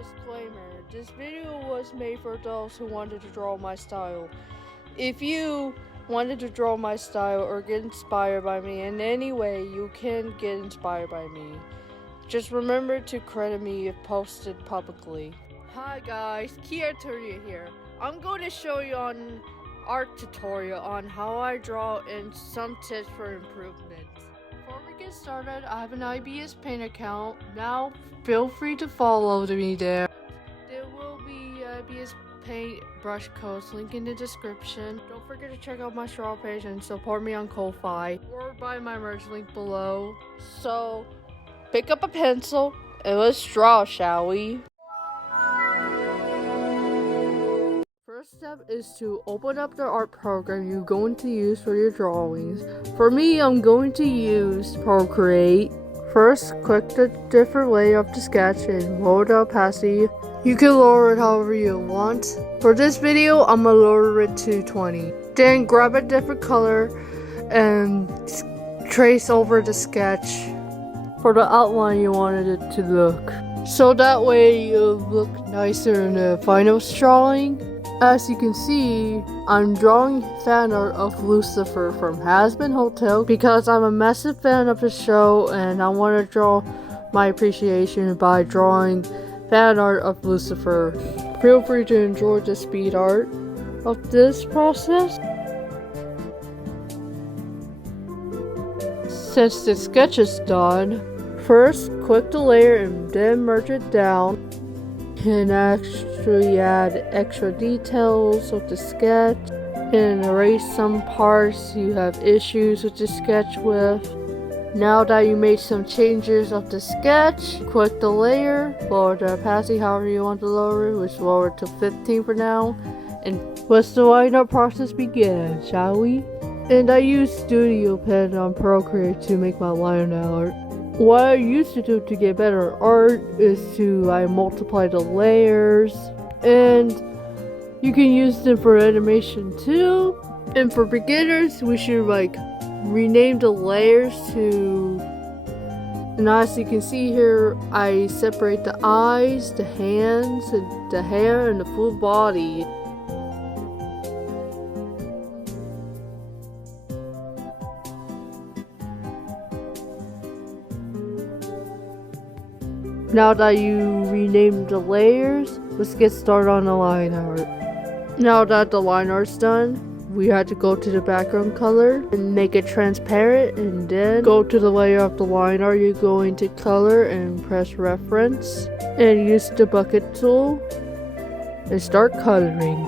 Disclaimer, this video was made for those who wanted to draw my style. If you wanted to draw my style or get inspired by me in any way, you can get inspired by me. Just remember to credit me if posted publicly. Hi guys, Kia Turia here. I'm going to show you an art tutorial on how I draw and some tips for improvement. Before we get started, I have an IBS Paint account. Now feel free to follow me there. There will be IBS Paint brush codes link in the description. Don't forget to check out my straw page and support me on Ko-Fi or buy my merch link below. So pick up a pencil and let's draw, shall we? First step is to open up the art program you're going to use for your drawings. For me, I'm going to use Procreate. First, click the different layer of the sketch and lower the opacity. You can lower it however you want. For this video, I'm gonna lower it to 20. Then grab a different color and trace over the sketch for the outline you wanted it to look. So that way it'll look nicer in the final drawing. As you can see, I'm drawing fan art of Lucifer from Hazbin Hotel because I'm a massive fan of the show and I want to draw my appreciation by drawing fan art of Lucifer. Feel free to enjoy the speed art of this process. Since the sketch is done, first click the layer and then merge it down. And actually add extra details of the sketch and erase some parts you have issues with the sketch with. Now that you made some changes of the sketch, click the layer, lower the opacity however you want to lower it, which lower it to 15 for now, and let's the line art process begin, shall we? And I use Studio Pen on Procreate to make my line art. What I used to do to get better art is to multiply the layers, and you can use them for animation too. And for beginners, we should rename the layers to, and as you can see here, I separate the eyes, the hands, and the hair, and the full body. Now that you renamed the layers, let's get started on the line art. Now that the line art's done, we had to go to the background color and make it transparent, and then go to the layer of the line art you're going to color and press reference and use the bucket tool and start coloring.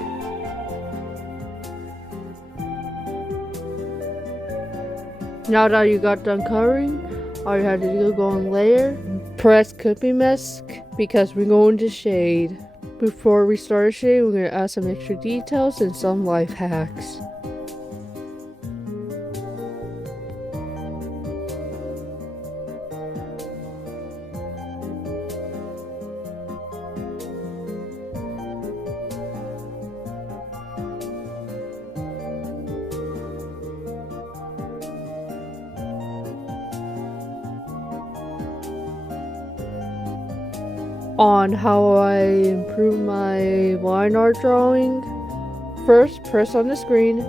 Now that you got done coloring, all you had to do is go on layer, press Copy Mask because we're going to shade. Before we start shade, we're going to add some extra details and some life hacks. On how I improve my line art drawing. First, press on the screen.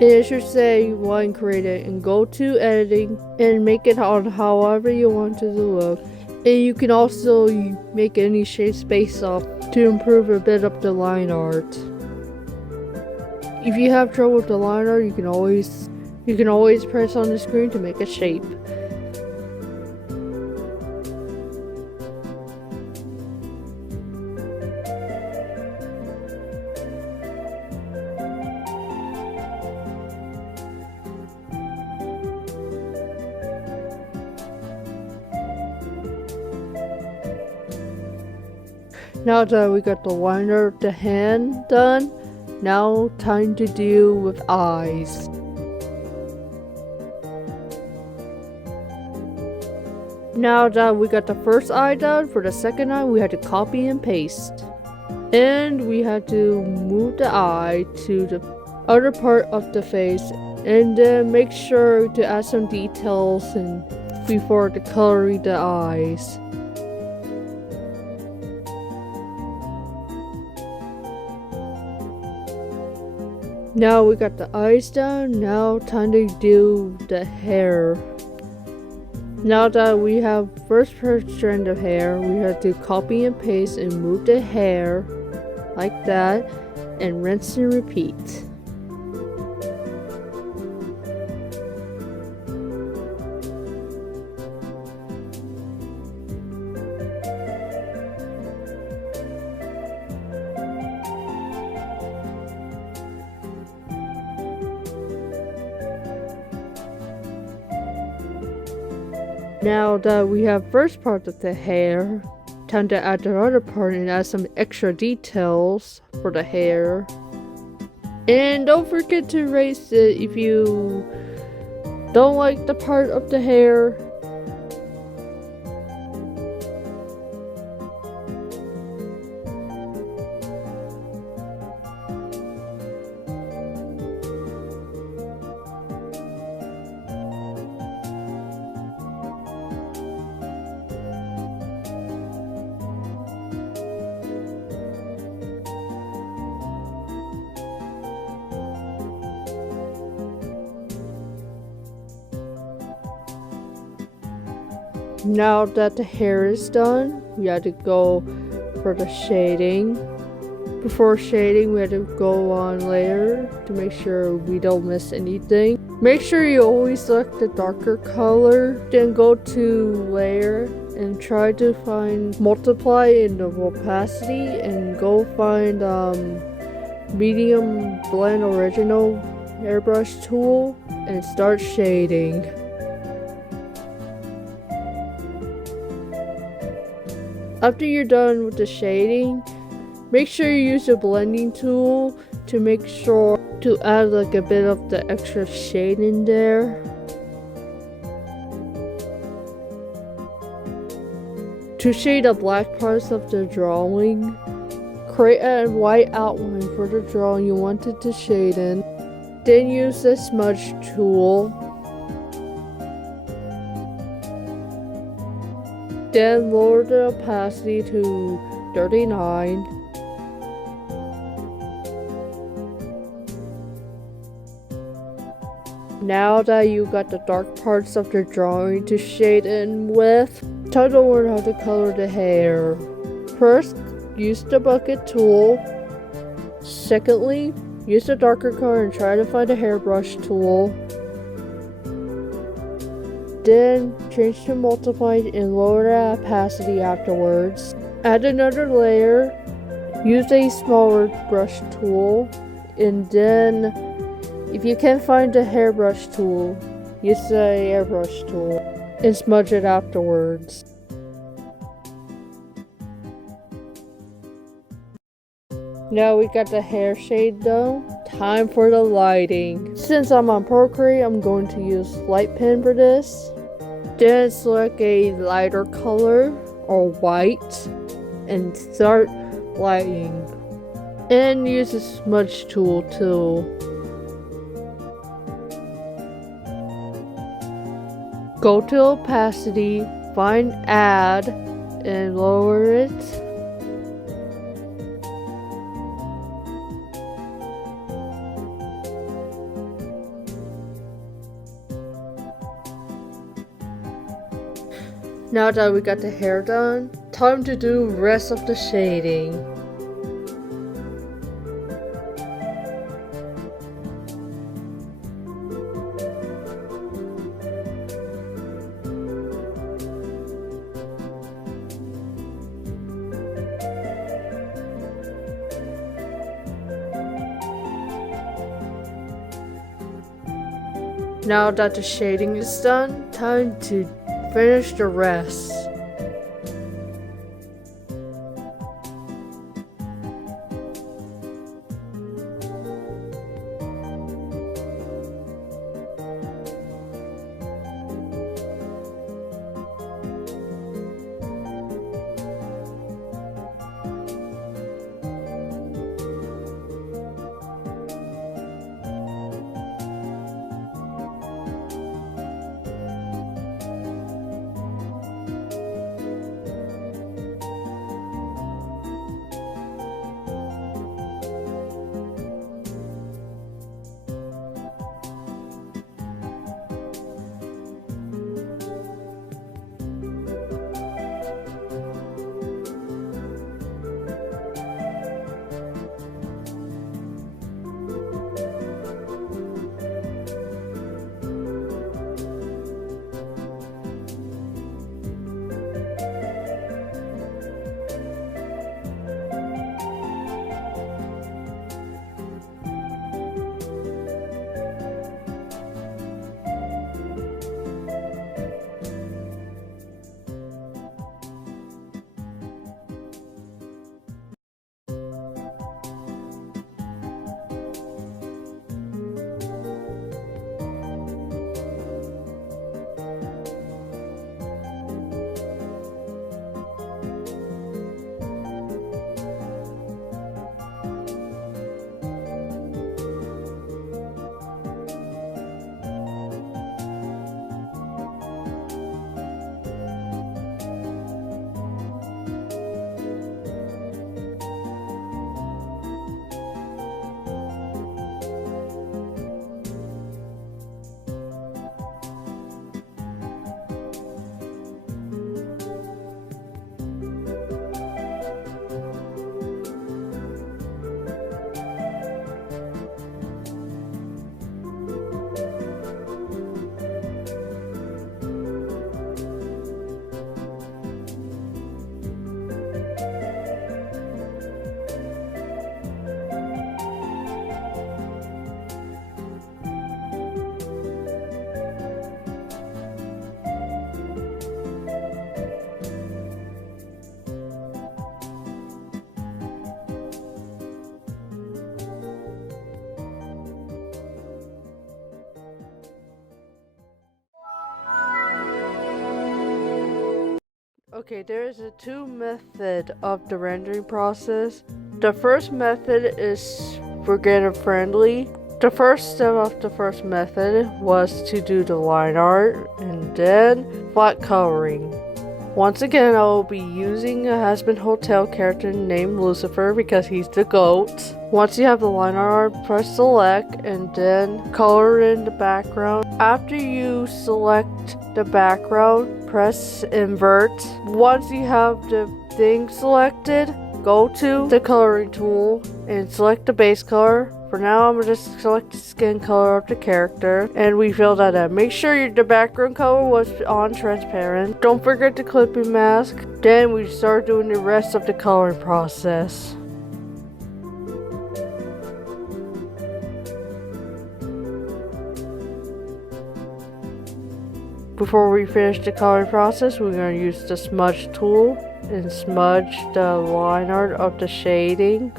It should say line created and go to editing and make it on however you want it to look. And you can also make any shapes based off to improve a bit of the line art. If you have trouble with the line art, you can always press on the screen to make a shape. Now that we got the liner of the hand done, now time to deal with eyes. Now that we got the first eye done, for the second eye we had to copy and paste. And we had to move the eye to the other part of the face and then make sure to add some details before coloring the eyes. Now we got the eyes done, now time to do the hair. Now that we have first strand of hair, we have to copy and paste and move the hair like that and rinse and repeat. Now that we have first part of the hair, time to add the other part and add some extra details for the hair. And don't forget to erase it if you don't like the part of the hair. Now that the hair is done, we have to go for the shading. Before shading, we have to go on layer to make sure we don't miss anything. Make sure you always select the darker color, then go to layer and try to find multiply in the opacity and go find medium blend original airbrush tool and start shading. After you're done with the shading, make sure you use the blending tool to make sure to add like a bit of the extra shade in there. To shade the black parts of the drawing, create a white outline for the drawing you wanted to shade in. Then use the smudge tool. Then lower the opacity to 39. Now that you got the dark parts of the drawing to shade in with, time to learn how to color the hair. First, use the bucket tool. Secondly, use the darker color and try to find a hairbrush tool. Then change to multiply and lower the opacity afterwards. Add another layer. Use a smaller brush tool. And then if you can't find the hairbrush tool, use the airbrush tool and smudge it afterwards. Now we got the hair shade done. Time for the lighting. Since I'm on Procreate, I'm going to use light pen for this. Then select a lighter color or white and start lighting. And use the smudge tool too. Go to opacity, find add, and lower it. Now that we got the hair done, time to do rest of the shading. Now that the shading is done, time to finish the rest. Okay, there is a two method of the rendering process. The first method is beginner friendly. The first step of the first method was to do the line art and then flat coloring. Once again, I will be using a Hazbin Hotel character named Lucifer because he's the GOAT. Once you have the line art, press select and then color in the background. After you select the background, press invert. Once you have the thing selected, go to the coloring tool and select the base color. For now, I'm going to just select the skin color of the character, and we fill that in. Make sure the background color was on transparent. Don't forget the clipping mask. Then we start doing the rest of the coloring process. Before we finish the coloring process, we're going to use the smudge tool and smudge the line art of the shading.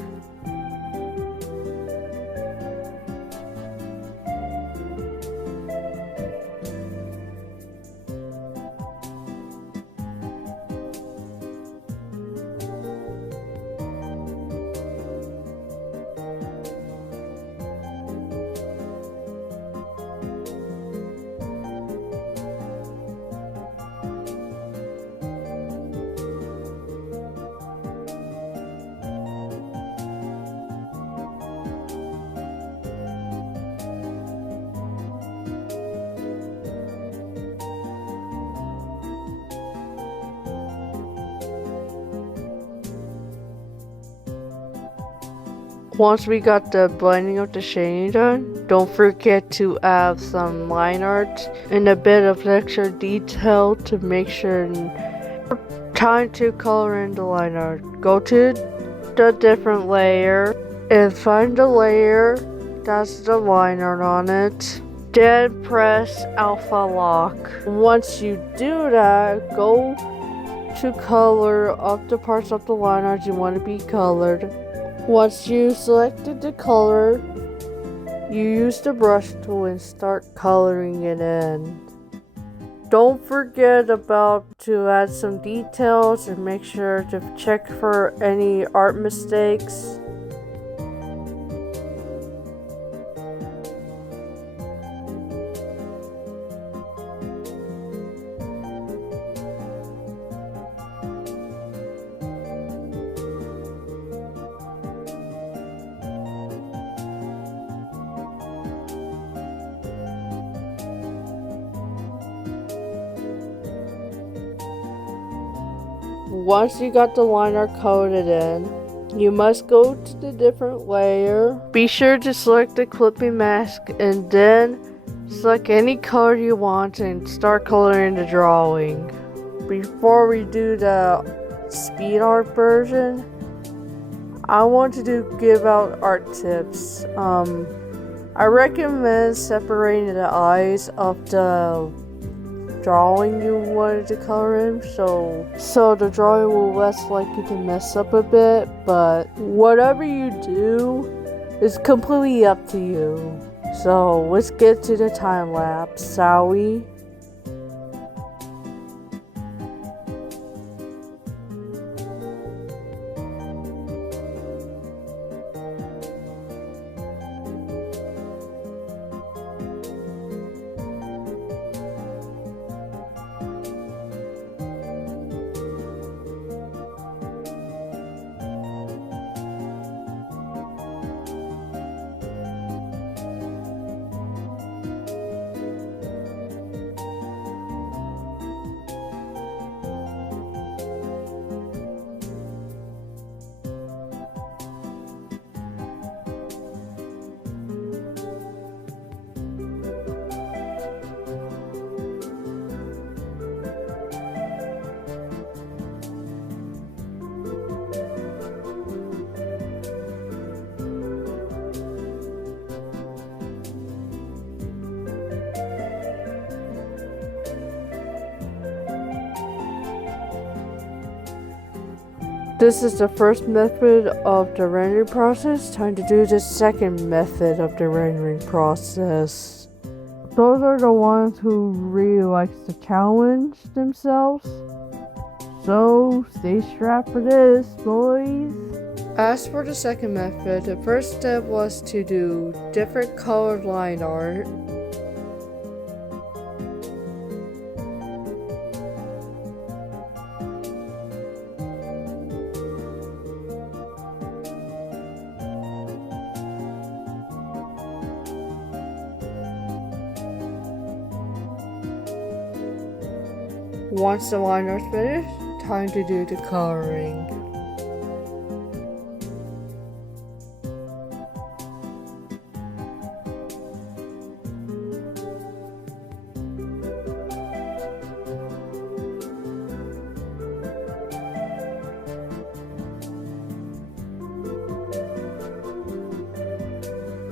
Once we got the blending of the shading done, don't forget to add some line art and a bit of extra detail to make sure. Time to color in the line art. Go to the different layer and find the layer that's the line art on it. Then press alpha lock. Once you do that, go to color up the parts of the line art you want to be colored. Once you selected the color, you use the brush tool and start coloring it in. Don't forget to add some details and make sure to check for any art mistakes. Once you got the line art coded in, you must go to the different layer. Be sure to select the clipping mask and then select any color you want and start coloring the drawing. Before we do the speed art version, I want to give out art tips. I recommend separating the eyes of the drawing you wanted to color in, so the drawing will less likely to mess up a bit, but whatever you do is completely up to you. So let's get to the time lapse, shall we? This is the first method of the rendering process. Time to do the second method of the rendering process. Those are the ones who really likes to challenge themselves. So stay strapped for this, boys. As for the second method, the first step was to do different colored line art. Once the line art's finished, time to do the coloring.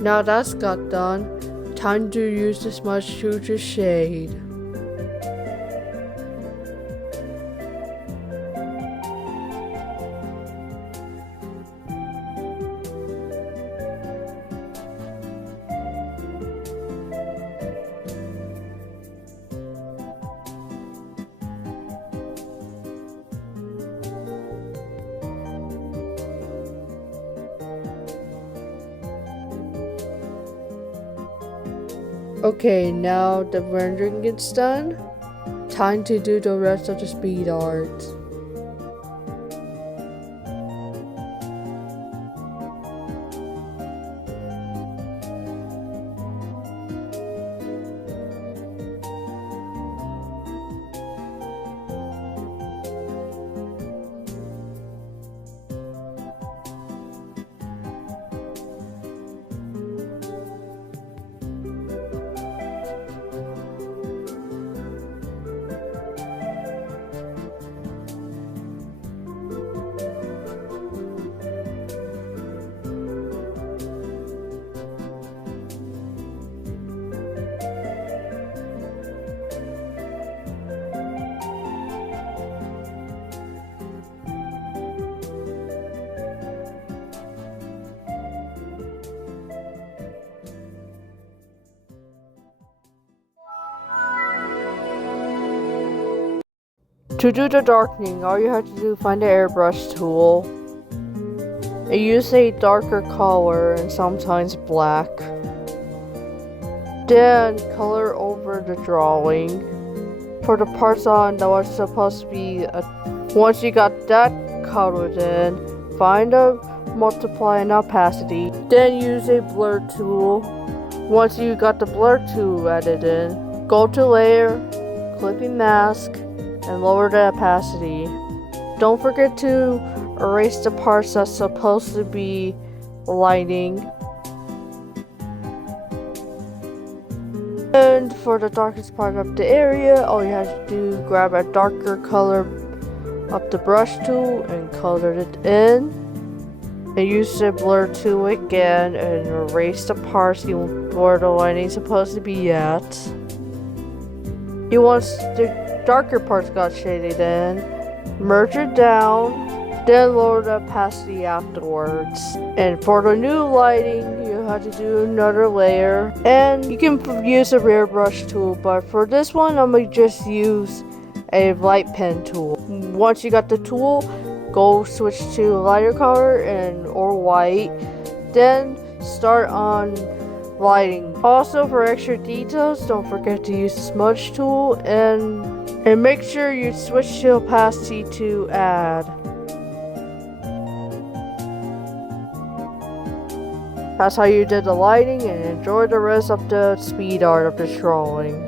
Now that's got done, time to use the smudge tool to shade. Okay, now the rendering is done. Time to do the rest of the speed art. To do the darkening, all you have to do is find the airbrush tool and use a darker color and sometimes black. Then color over the drawing. For the parts on that was supposed to be once you got that colored in, find a multiply and opacity. Then use a blur tool. Once you got the blur tool added in, go to layer, clipping mask, and lower the opacity. Don't forget to erase the parts that's supposed to be lighting. And for the darkest part of the area, all you have to do is grab a darker color of the brush tool and color it in. And use the blur tool again and erase the parts where the lighting is supposed to be at. Once the darker parts got shaded in, merge it down, then lower the opacity afterwards. And for the new lighting, you have to do another layer. And you can use a rear brush tool, but for this one, I'm going to just use a light pen tool. Once you got the tool, go switch to lighter color or white. Then start on lighting. Also, for extra details, don't forget to use the smudge tool and make sure you switch to opacity to add. That's how you did the lighting, and enjoy the rest of the speed art of this drawing.